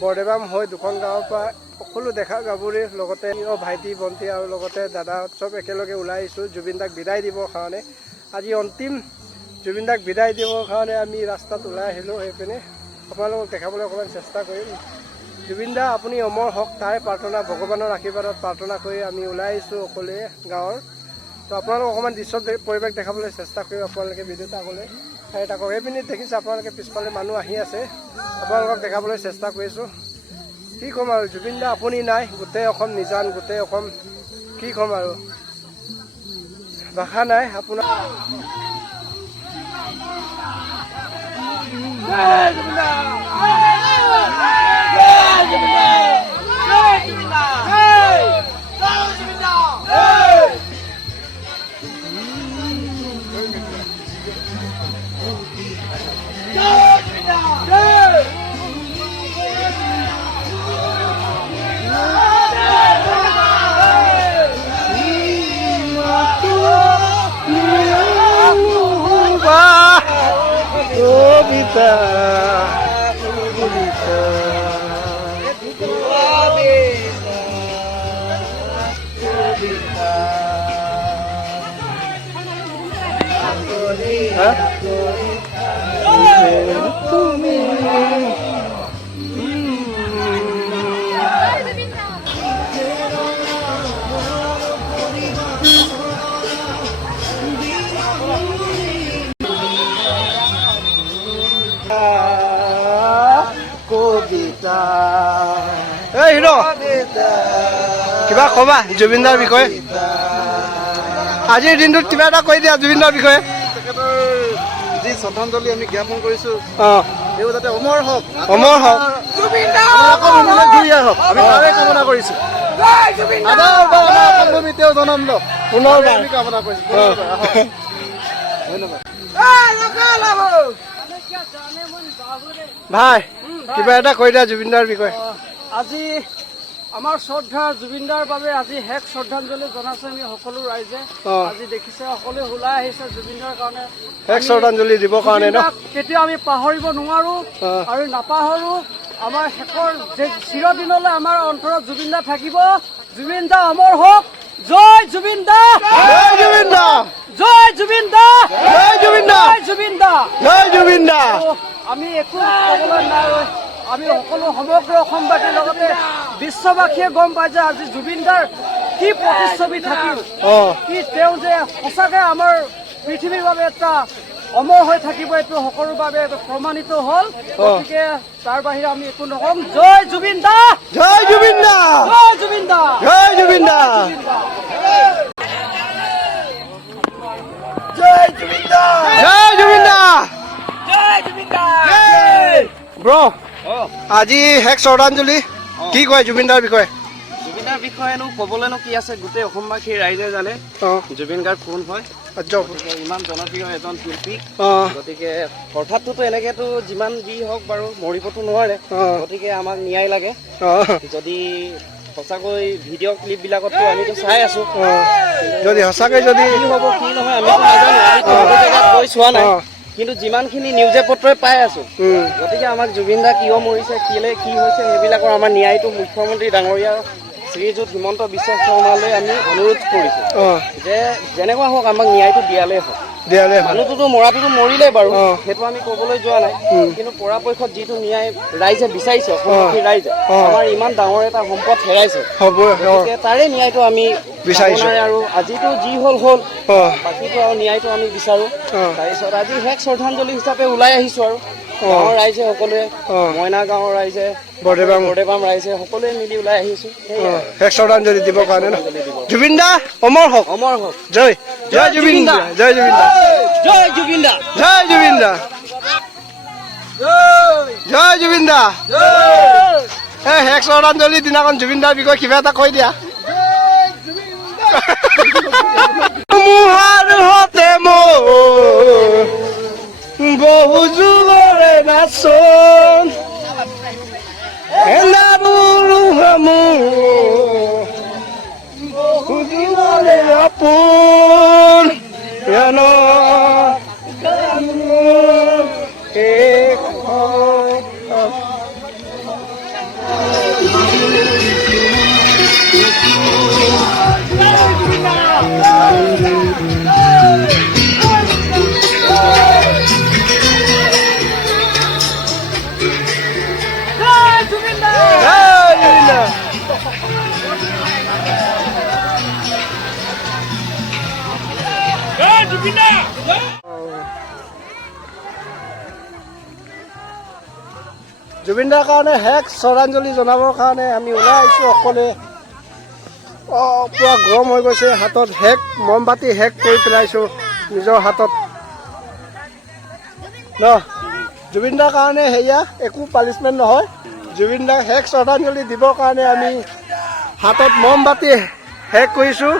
বৰদেবাম হৈ দুখন গাঁৱৰ পৰা সকলো দেখা গাভৰুৰ লগতে ভাইটি ভণ্টি আৰু লগতে দাদা চব একেলগে ওলাই আহিছোঁ জুবিন দাক বিদায় দিবৰ কাৰণে। আজি অন্তিম জুবিন দাক বিদায় দিবৰ কাৰণে আমি ৰাস্তাত ওলাই আহিলোঁ। সেইপিনে আপোনালোকক দেখাবলৈ অকণমান চেষ্টা কৰিম। জুবিন দা আপুনি অমৰ হওক তাৰে প্ৰাৰ্থনা ভগৱানৰ আশীৰ্বাদত প্ৰাৰ্থনা কৰি আমি ওলাই আহিছোঁ অকলে গাঁৱৰ। তো আপোনালোকক অকণমান দৃশ্য পৰিৱেশ দেখাবলৈ চেষ্টা কৰিম। আপোনালোকে ভিডিঅ'টো আগলৈ চাই থাকক। এইপিনে দেখিছে আপোনালোকে পিছফালে মানুহ আহি আছে, আপোনালোকক দেখাবলৈ চেষ্টা কৰিছোঁ। কি ক'ম আৰু জুবিন দা আপুনি নাই, গোটেই অসম নিজান, গোটেই অসম কি ক'ম আৰু ভাষা নাই আপোনাৰ। এই হিৰো কিবা ক'বা জুবিন দাৰ বিষয়ে? আজিৰ দিনটোত কিবা এটা কৈ দিয়া জুবিন দাৰ বিষয়ে। তেখেতৰ যি শ্ৰদ্ধাঞ্জলি আমি জ্ঞাপন কৰিছোঁ, তেওঁ যাতে অমৰ হওক, অমৰ হওক, ঘূৰি আহক, আমি তাৰে কামনা কৰিছোঁ। তেওঁ জনম লওক পুনৰবাৰ আমি কামনা কৰিছোঁ। ধন্যবাদ। ভাই কিবা এটা কৈ দিয়া জুবিন দাৰ বিষয়ে। আজি আমাৰ শ্ৰদ্ধা জুবিনদাৰ বাবে আজি শেষ শ্ৰদ্ধাঞ্জলি জনাইছো আমি সকলো ৰাইজে। আজি দেখিছে সকলোৱে ওলাই আহিছে জুবিনদাৰ কাৰণে শেষ শ্ৰদ্ধাঞ্জলি দিবৰ কাৰণে ন। কেতিয়াও আমি পাহৰিব নোৱাৰো আৰু নাপাহৰো। আমাৰ শেষৰ চিৰদিনলৈ আমাৰ অন্তৰত জুবিন দা থাকিব। জুবিন দা অমৰ হওক। জয় জুবিন দা, জয় জুবিন দা, জয় জুবিন দা, জয় জুবিন দা, জয় জুবিন দা, জয় জুবিন দা। আমি একো ক'বলৈ নাই। আমি সকলো সমগ্ৰ অসমবাসীৰ লগতে বিশ্ববাসীয়ে গম পাই যে আজি জুবিনদাৰ কি প্ৰতিচ্ছবি থাকিল, কি তেওঁ যে সঁচাকৈ আমাৰ পৃথিৱীৰ বাবে এটা অমৰ হৈ থাকিব, এইটো সকলোৰ বাবে প্ৰমাণিত হ'ল। গতিকে তাৰ বাহিৰে আমি একো নকম। জয় জুবিন দা, জয় জুবিন দা, জয় জুবিন দা, জয় জুবিন দা, জয় জুবিন দা, জয় জুবিন দা, জয় জুবিন দা। ব্ৰ আজি শেষ শ্ৰদ্ধাঞ্জলি কি কয় জুবিন দাৰ বিষয়ে? জুবিনদাৰ বিষয়েনো ক'বলৈনো কি আছে, গোটেই অসমবাসী ৰাইজে জানে জুবিন গাৰ্গ কোন হয়। ইমান জনপ্ৰিয় এজন শিল্পী, গতিকে হঠাৎতো এনেকেতো যিমান যি হওক বাৰু মৰিবতো নোৱাৰে। গতিকে আমাক ন্যায় লাগে। যদি সঁচাকৈ ভিডিঅ' ক্লিপ বিলাকতো আমিতো চাই আছো, যদি সঁচাকৈ যদি কি হ'ব কি নহয় আমিতো নাজানো, আমি জেগাত গৈ চোৱা নাই। কিন্তু যিমানখিনি নিউজে পত্ৰই পাই আছো, গতিকে আমাক জুবিন দা কিয় মৰিছে, কেলে কি হৈছে, সেইবিলাকৰ আমাৰ ন্যায়টো মুখ্যমন্ত্ৰী ডাঙৰীয়া শ্ৰীযুত হিমন্ত বিশ্ব শৰ্মালৈ আমি অনুৰোধ কৰিছো যে যেনেকুৱা হওক আমাক ন্যায়টো দিয়ালেই হওক। মানুহটোতো মৰাটোতো মৰিলেই বাৰু, সেইটো আমি ক'বলৈ যোৱা নাই। কিন্তু পৰাপক্ষত যিটো ন্যায় ৰাইজে বিচাৰিছে, অসমবাসী ৰাইজে আমাৰ ইমান ডাঙৰ এটা সম্পদ হেৰাইছে, গতিকে তাৰে ন্যায়টো আমি বিচাৰিছো। আৰু আজিতো যি হ'ল হ'ল, বাকীটো আৰু ন্যায়টো আমি বিচাৰো। তাৰপিছত আজি শেষ শ্ৰদ্ধাঞ্জলি হিচাপে ওলাই আহিছো আৰু গাঁৱৰ ৰাইজে সকলোৱে, মইনা গাঁৱৰ ৰাইজে, বৰদেবাম ৰাইজে সকলোৱে মিলি ওলাই আহিছো শেষ শ্ৰদ্ধাঞ্জলি দিবৰ কাৰণে ন। জুবিন দা অমৰ হওক, অমৰ হওক। জয় জয় জুবিন দা, জয় জুবিন দা, জয় জুবিন দা, জয় জুবিন দা, জয় জুবিন দা। এই শেষ শ্ৰদ্ধাঞ্জলি দিনাখন জুবিন দাৰ বিষয়ে কিবা এটা কৈ দিয়া। মুহাৰ হতে মোৰ বহু যুগৰে নাচন এনাবুৰু মোৰ বহু যুগৰে আপোন জানো জুবিনদাৰ কাৰণে শেষ শ্ৰদ্ধাঞ্জলি জনাবৰ কাৰণে আমি ওলাই আহিছোঁ অকলে। পুৰা গৰম হৈ গৈছে, হাতত মমবাতি শেষ কৰি পেলাইছোঁ নিজৰ হাতত ন। জুবিনদাৰ কাৰণে সেয়া একো পানিছমেণ্ট নহয়। জুবিনদাক শেষ শ্ৰদ্ধাঞ্জলি দিবৰ কাৰণে আমি হাতত মমবাতি শেষ কৰিছোঁ।